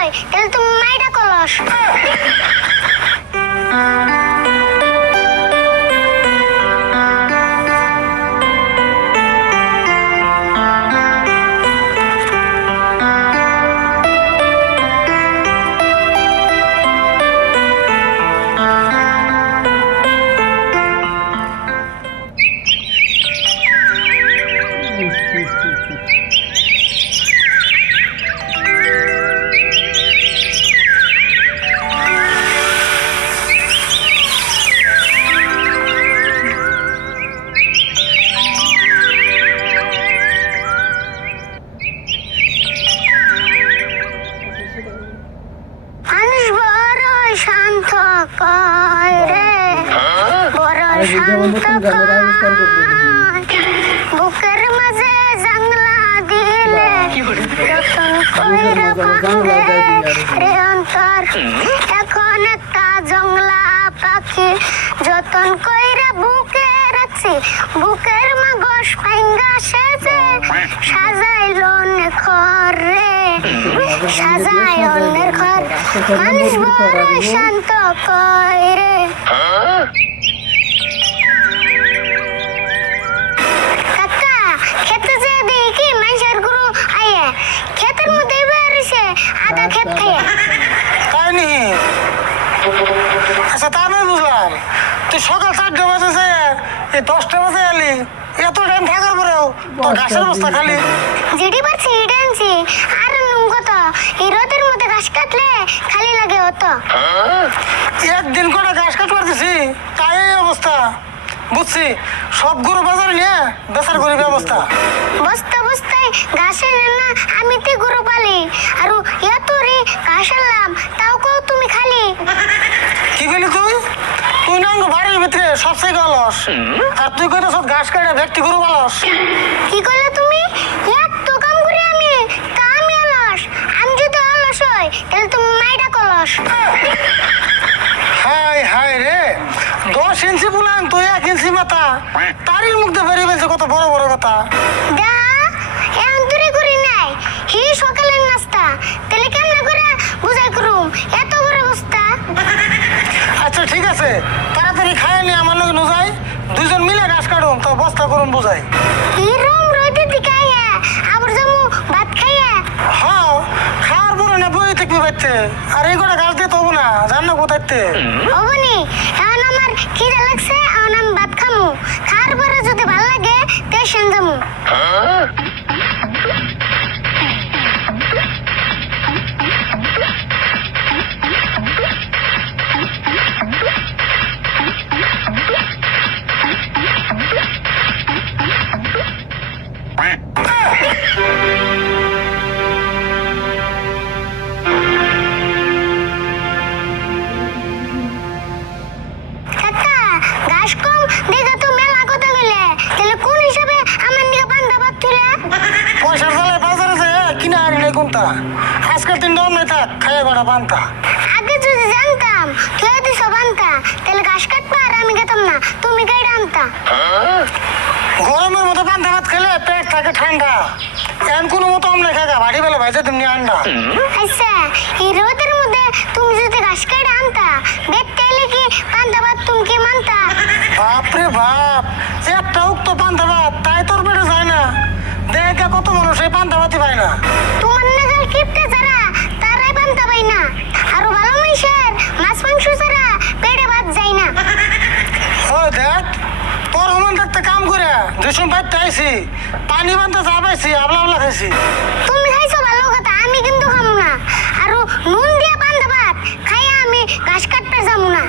হয় তাহলে তুমি মাইটা কলস। মানুষ বড় শান্ত কয় রে, বড় শান্ত কয়, বুকের মাঝে জাংলা দিলে যতন কইরা ভাঙে রে অন্তর। এখন একটা জংলা পাখি যতন কইরা বুকে রাখছি, বুকের মাগস ভাঙ্গা সেজে সাজাইল ঘর রে, সাজায় অন্যের ঘর। মানুষ বড় শান্ত কয় রে। কাকা খেতে যে দেখি মানুষের গুরু আইয়ে ক্ষেতের মধ্যে বেরিয়েছে আধা ক্ষেত খাইয়ে। তাই নি? আচ্ছা তা আমি বুঝলাম, তুই সকাল 4টা বাজে এই 10টা বাজে এলি, এত টাইম থাকার পরেও তোর ঘাসের বস্তা খালি। যেটি পারছি এটা আনছি, আর নুন কত এই রোদের মধ্যে ঘাস কাটলে খালি লাগে হতো। একদিন করে ঘাস কাট পারতেছি, তাই এই অবস্থা। বুঝছি, সব গরু বাজারে নিয়ে বেচার করে ব্যবস্থা। বস্তা বস্তায় ঘাসের না আমি তে গরু পালি, আর এত রে ঘাস আনলাম তাও কও তুমি খালি। কি বলি তুই? তুই না বাড়ির ভিতরে সবচেয়ে অলস, আর তুই কইতে সব ঘাস কাটে ব্যক্তি গরু পালস। কি করলে তুমি? এত কাম করি আমি, তা আমি অলস? আমি যদি অলস হই তাহলে তুমি মাইটা কলস। হাই হাই রে, 10 ইঞ্চি বুলান তুই 1 ইঞ্চি মাথা, তারই মুখে বেরিয়ে ফেলছে কত বড় বড় কথা। দা এখন তুই করি নাই হি সকালের নাস্তা, তাহলে কেমনে করে বুঝাই করুম এত বড় বস্তা? আচ্ছা ঠিক আছে, তাড়াতাড়ি খায় নি আমার লোক নুজাই, দুজন মিলে ঘাস কাটুম তো বস্তা করুন বুঝাই। হিরম রইতে দিকাইয়া আবার যামু ভাত খাইয়া। হ্যাঁ, খাওয়ার পরে না বই থাকবি বাইতে, আর এই কটা ঘাস দিয়ে তবু না জান না কোথাইতে। অবনি এখন আমার খিদে লাগছে, এখন আমি ভাত খামু, খাওয়ার পরে যদি ভালো লাগে টেনশন যামু। কাকা ঘাস কম দেখা তো মেলা কথা গেলে, তাহলে কোন হিসাবে আমার দিকে বান্ধা ভাত তুলে? পয়সার জ্বালায় বাজারে যায় কিনা আর নেই কোনটা, আজকের দিন দাম নাই থাক খাইয়ে কটা বানতা। আগে যদি জানতাম তুই দিছ বান্ধা, তাহলে ঘাস কাটবা আর আমি খেতাম না, তুমি গাইডা আনতা। গরমের মতো পান্তা ভাত খেলে পেট থাকে ঠান্ডা, এমন কোনো মতো আমনে খাগা বাড়ি বেলা ভাইজে তুমি আন্ডা। আচ্ছা এই রোদের মধ্যে তুমি যদি ঘাস কাইডা আনতা, দেখতে এলে কি বান্ধা ভাত তুমি কি মানতা? বাপরে বাপ, একটা উক্ত পান্তা ভাত তাই তোর পেটে যায় না, দেখে কত মানুষ এই পান্তা ভাতই পায় না। তোমার নাগাল কিপটে যারা তারাই বান্ধা পাই না, আরো ভালো মানুষের মাছ মাংস ছাড়া পেটে ভাত যায় না। ও দেখ, তোর সমান থাকতে কাম করে যেসব বাড়তে আইসি, পানি বানতে যা পাইছি আবলা আবলা খাইছি। তুমি খাইছো ভালো কথা, আমি কিন্তু খামু না, আরো নুন দিয়া বান্ধা ভাত খাইয়া আমি ঘাস কাটতে যাবো না।